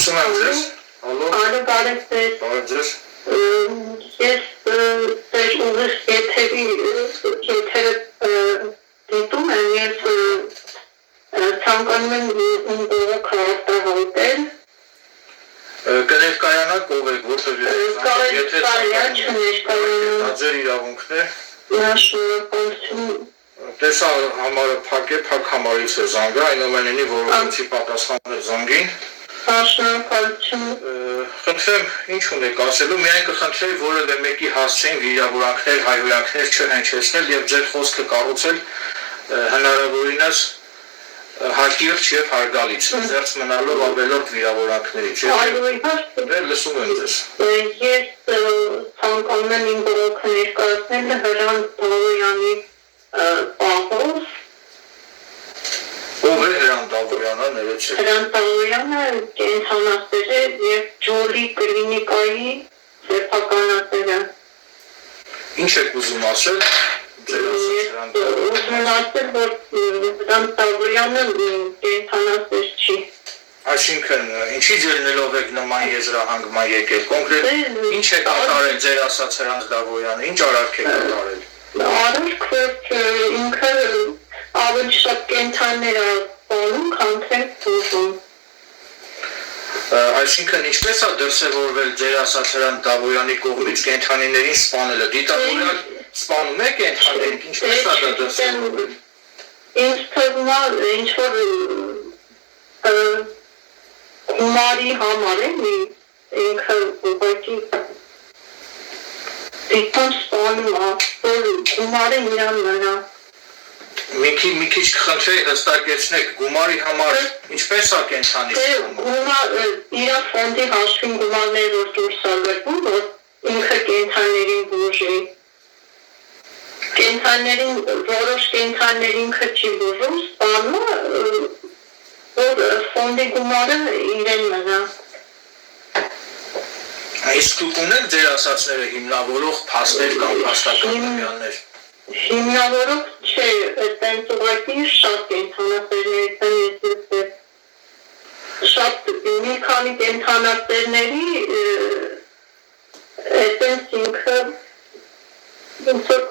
Լսում եմ ձեզ, ալո, բարև ձեզ, ես ձեր ուղիղ եթերը դիտում եմ, ես ցանկանում եմ իմ բողոքը արտահայտել։ Կներկայանաք ով եք, որտեղ ձեր իրավունքն է։ Շնորհակալություն։ Տեսա համարը փակ է, փակ համարից է զանգը, այնուամենայնիվ որոշեցի պատասխանել զանգին։ Շնորհակալություն։ Խնդրեմ, ինչ ունեք ասելու, միայն կխնդրեի որևէ մեկի հասցեին վիրավորանքներ, հայհոյանքներ չհնչեցնել եւ ձեր խոսքը կառուցել հնարավորինս հակիրճ եւ հարգալից, զերծ մնալով ավելորդ վիրավորանքներից։ Լսում եմ ձեզ։ Ես ցանկանում եմ իմ բողոքը ներկայացնել Հրանտ Դավոյանի պահով։ Ով է Հրանտ Դավոյանը, ներեցեք։ Հրանտ Դավոյանը կենսանասեր է եւ Ջոլի կլինիկայի սեփականատերը։ Ինչ եք ուզում ասել։ Ուզում ասել, որ Հրանտ Դավոյանը կենսանասեր չի։ Այսինքն, ինչի ելնելով եք նման եզրահանգման եկել, կոնկրետ ինչ եք կատարել ձեր ասած Հրանտ Դավոյանը, ինչ արարք եք կատարել։ Արարք, որ ինքը ավելի շատ կենդաններ է սպանում, քան թե ուզում։ Այսինքն, ինչպես է դրսևորվել ձեր ասած Հրանտ Դավոյանի կողմից կենդանիներին սպանելը, դիտավորյալ սպանում է կենդանիներին, ինչպես է դա դրսևորվել։ Ինձ թվում է, ինչ որ գումարի համար է, ինքը ուղղակի դիտում սպանում է, որ գումարը իրան մնա։ Մի քիչ կխնդրեի հստակեցնեք, գումարի համար ինչպես է կենդանի սպանում։ Իր ֆոնդի հաշվին գումարներ որ դուրս է գրվում, որ ինքը կենդաններին բուժի։ Որոշ կենդաններ ինքը չի բուժում, սպանում է, որ ֆոնդի գումարը իրեն մնա։ Իսկ դուք ունեք ձեր ասածները հիմնավորող փաստեր կամ փաստական տվյալներ։ Հիմնավորող չէ, այդպես ուղղակի շատ կենդանասերներից են ես շատ մի քանի կենդանասերների այդպես ինքը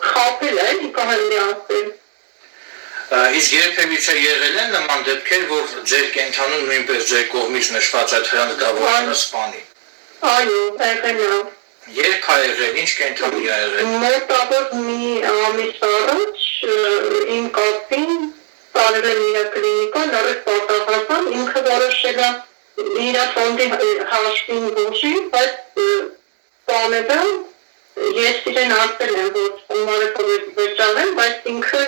խապել է, կարելի ասել։ Իսկ երբևիցե եղել են նման դեպքեր, որ ձեր կենդանուն նույնպես ձեր կողմից նշված այդ Հրանտ Դավոյանը սպանի։ Այո, եղել է։ Երբ է եղել, ինչ կենդանի է եղել։ Մոտավոր մի ամիս առաջ իմ կապին տարել եմ իր կլինիկա, լրիվ պատահական, ինքը որոշել է իր ֆոնդի հաշվին բուժի, բայց բանեդը ես իրեն ասել եմ, որ գումարը կվերջանեմ, բայց ինքը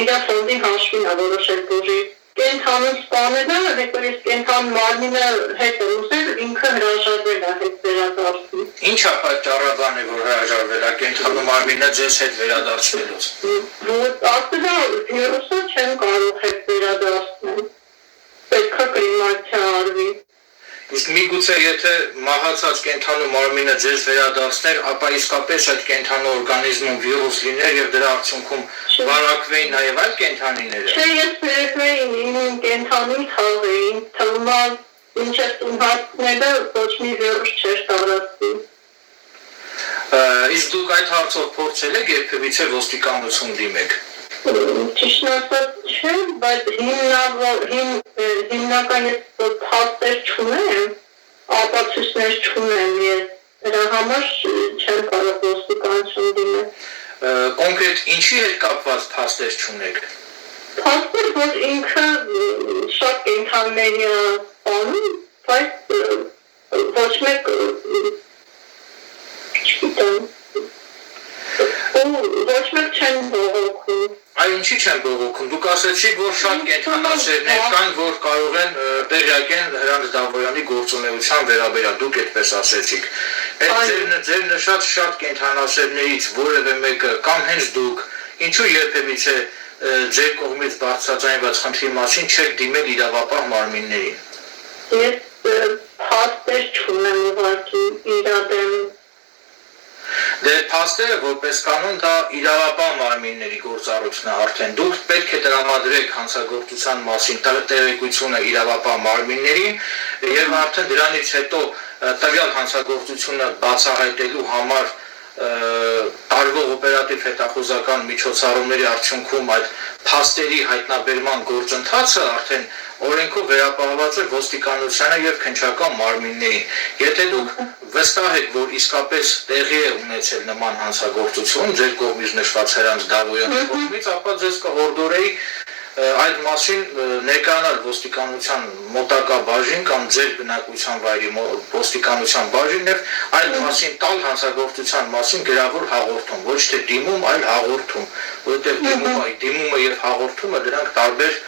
իր ֆոնդի հաշվին է որոշել բուժի։ Կենդանուն սպանելը, հետո ես կենդան մարմինը հետ եմ ուզել, ինքը հրաժարվել է հետ վերադարձի։ Ինչ է պատճառաբան է, որ հրաժարվել է կենդանու մարմինը ձեզ հետ վերադարձնելուց։ Ասել է, վիրուսը չեմ կարող հետ վերադարձնել, պետք է կրեմացիա արվի։ Իսկ միգուցե եթե մահացած կենդանու մարմինը ձեզ վերադարձներ, ապա իսկապես այդ կենդանու օրգանիզմում վիրուս լիներ եւ դրա արդյունքում վարակվեին նաեւ այլ կենդանիները։ Չէ, ես վերցրեի իմ կենդանին թաղեին, թվում է մինչև տունհասները ոչ մի վիրուս չէր տարածվի։ Իսկ դուք այդ հարցով փորձել եք երբևիցե ոստիկանություն դիմեք։ Ճիշտն ասած չէ, բայց հիմնական ես փաստեր չունեմ, ապացույցներ չունեմ ես, դրա համար չեմ կարող ոստիկանություն դիմել։ Կոնկրետ ինչի հետ կապված փաստեր չունեք։ Փաստեր, որ ինքը շատ կենդանների է սպանում, բայց ոչ մեկ չգիտեմ, ոչ մեկ չեն բողոքում։ Այ ինչի չեն բողոքում։ Դուք ասացիք, որ շատ կենդանասերներ կան, որ կարող են տեղյակ են Հրանտ Դավոյանի գործունեության վերաբերյալ, դուք այդպես ասեցիք։ Այդ ձեր նշած շատ կենդանասերներից որևէ մեկը կամ հենց դուք, ինչու երբևիցե ձեր կողմից բարձրաձայնված խնդրի մասին չեք դիմել իրավապահ մարմիններին։ Ես փաստեր չունեմ ուղղակի իրադեմ։ Դե փաստերը որպես կանոն դա իրավապահ մարմինների գործառույթն է արդեն դուք պետք է տրամադրեք հանցագործության մասին տեղեկությունը իրավապահ մարմիններին եւ արդեն դրանից հետո տվյալ հանցագործությունը բացահայտելու համար տարվող օպերատիվ հետախուզական միջոցառումների արդյունքում այդ փաստերի հայտնաբերման գործընթացը արդեն օրենքով վերապահված է ոստիկանությանը եւ քննչական մարմիններին։ Եթե դուք վստահ եք, որ իսկապես տեղի է ունեցել նման հանցագործություն ձեր կողմից նշված Հրանտ Դավոյանի կողմից, ապա ձեզ կհորդորեի այդ մասին ներկայանալ ոստիկանության մոտակա բաժին կամ ձեր բնակության վայրի ոստիկանության բաժին եւ այդ մասին տալ հանցագործության մասին գրավոր հաղորդում, ոչ թե դիմում, այլ հաղորդում, որովհետեւ դիմումը եւ հաղորդումը դրանք տարբեր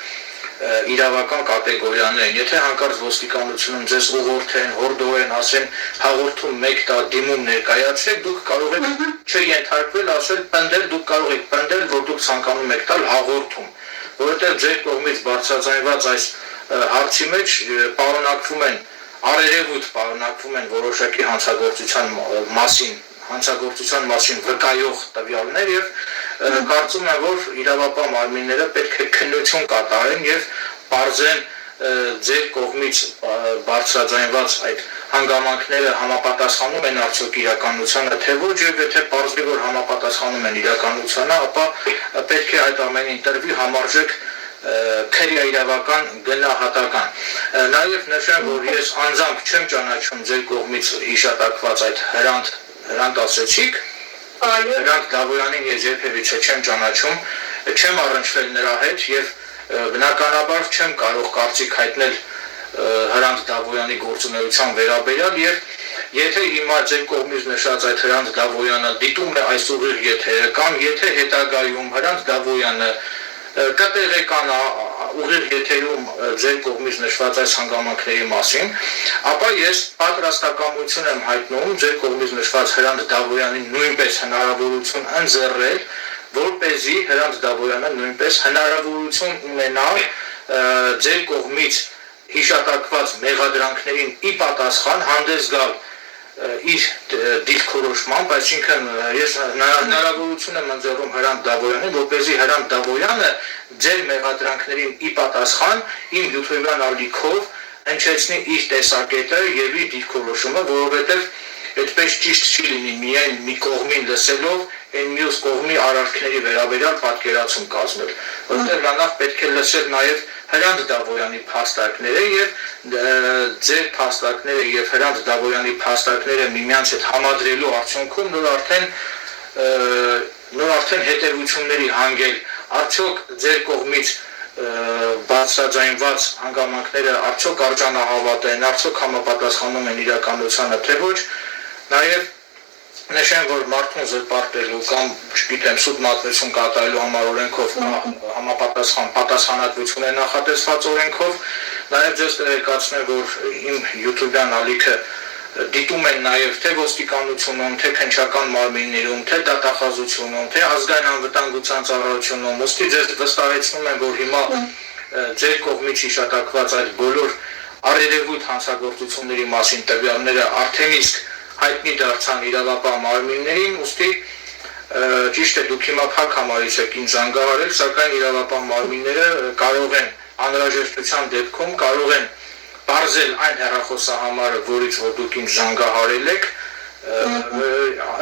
իրավական կատեգորիաներ են։ Եթե հանկարծ ոստիկանությունում ձեզ ուղղորդեն, հորդորեն, ասեն հաղորդում 1 տա դիմում ներկայացրեք, դուք կարող եք չենթարկվել, ասել պնդել, դուք կարող եք պնդել, որ դուք ցանկանում եք տալ հաղորդում, որովհետև ձեր կողմից բարձրաձայնված այս հարցի մեջ պարունակվում են որոշակի հանցագործության մասին վկայող տվյալներ եւ կարծում եմ, որ իրավապահ մարմինները պետք է քննություն կատարեն եւ բարձրեն ձեր կողմից բարձրաձայնված այդ հանգամանքները համապատասխանում են արդյոք իրականությանը, թե ոչ, եւ եթե պարզվի, որ համապատասխանում են իրականությանը, ապա պետք է այդ ամենին տրվի համարժեք քրեա իրավական գնահատական։ Նաեւ նշեմ, որ ես անձամբ չեմ ճանաչում ձեր կողմից հիշատակված այդ Հրանտ ասեցիք, Հրանտ Դավոյանին ես երբևէ չեմ ճանաչում, չեմ առնչվել նրա հետ եւ բնականաբար չեմ կարող կարծիք հայտնել Հրանտ Դավոյանի գործունեության վերաբերյալ եւ եթե հիմա ձեր կողմից նշած այդ Հրանտ Դավոյանը դիտում է այս ուղիղ եթերը կամ եթե հետագայում Հրանտ Դավոյանը կտեղեկանա ուղիղ եթերում ձեր կողմից նշված այս հանգամանքների մասին, ապա ես պատրաստակամություն եմ հայտնում ձեր կողմից նշված Հրանտ Դավոյանին նույնպես հնարավորություն ընձեռել, որպեսզի Հրանտ Դավոյանը նույնպես հնարավորություն ունենա ձեր կողմից հիշատակված մեղադրանքներին ի պատասխան հանդես գալ իր դիրքորոշմամբ, այսինքն ես հնարավորություն եմ ընձեռում Հրանտ Դավոյանին, որպեսզի Հրանտ Դավոյանը ձեր մեղադրանքներին ի պատասխան իմ յութուբյան ալիքով հնչեցնի իր տեսակետը եւ իր դիրքորոշումը, որովհետեւ այդպես ճիշտ չի լինի միայն մի կողմին լսելով այն մյուս կողմի արարքների վերաբերյալ պատկերացում կազմել, որտեղ լանավ պետք է լսել նաեւ Հրանտ Դավոյանի փաստարկները եւ ձեր փաստարկները եւ Հրանտ Դավոյանի փաստարկները միմյանց հետ համադրելու արդյունքում նոր արդեն հետևությունների հանգել, արդյոք ձեր կողմից բացարձայնված հանգամանքները արդյոք արժանահավատ են, արդյոք համապատասխանում են իրականությանը, թե ոչ, նաեւ նշեմ, որ մարդուն զրպարտելու կամ, չգիտեմ, սուտ մատնություն կատարելու համար օրենքով պատասխանատվություն է նախատեսված օրենքով, նաև ձեզ տեղեկացնեմ, որ իմ յութուբյան ալիքը դիտում են նաև թե ոստիկանությունում, թե քննչական մարմիններում, թե դատախազությունում, թե ազգային անվտանգության ծառայությունում, ուստի ձեզ վստահեցնում եմ, որ հիմա ձեր կողմից հիշատակված այդ բոլոր առերևույթ հանցագործությունների մասին տվյալները արդեն իսկ հայտնի դարձան իրավապահ մարմիններին, ուստի ճիշտ է դուք հիմա փակ համարից եք ինձ զանգահարել, սակայն իրավապահ մարմինները կարող են անհրաժեշտության դեպքում կարող են բարձել այն հեռախոսահամարը, որից որ դուք ինձ զանգահարել եք,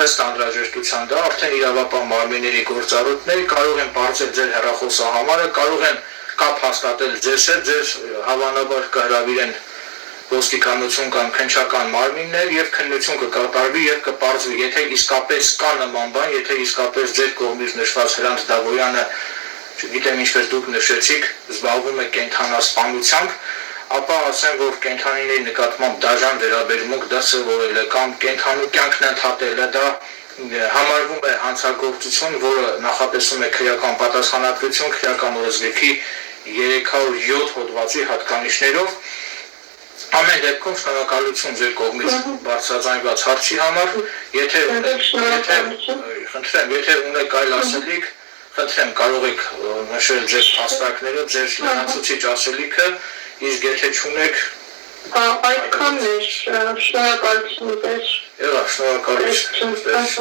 ըստ անհրաժեշտության դա արդեն իրավապահ մարմինների գործառույթները կարող են բարձել ձեր հեռախոսահամարը, կարող են կապ հաստատել ձեզ հետ, ձեզ հավանաբար կհրավիրեն ոստիկանություն կամ քննչական մարմիններ եւ քննություն կկատարվի եւ կպարզվի, եթե իսկապես կա նման բան, եթե իսկապես ձեր կողմից նշված Հրանտ Դավոյանը, չգիտեմ ինչպես դուք նշեցիք, զբաղվում է կենդանասպանությամբ, ապա ասեմ, որ կենդանիների նկատմամբ դաժան վերաբերմունք դա սովորել է կամ կենդանու կյանքն ընդհատելը, դա համարվում է հանցագործություն, որը նախատեսում է քրեական պատասխանատվություն քրեական օրենսգրքի 307 հոդվածի հատկանիշներով։ Ամեն դեպքում շնորհակալություն ձեր կողմից բարձրաձայնված հարցի համար, եթե ունեք այլ ասելիք, խնդրեմ կարող եք նշել ձեր փաստարկները, ձեր լրացուցիչ ասելիքը, իսկ եթե չունեք այդքանն է, շնորհակալություն ձեզ։ Շնորհակալություն ձեզ։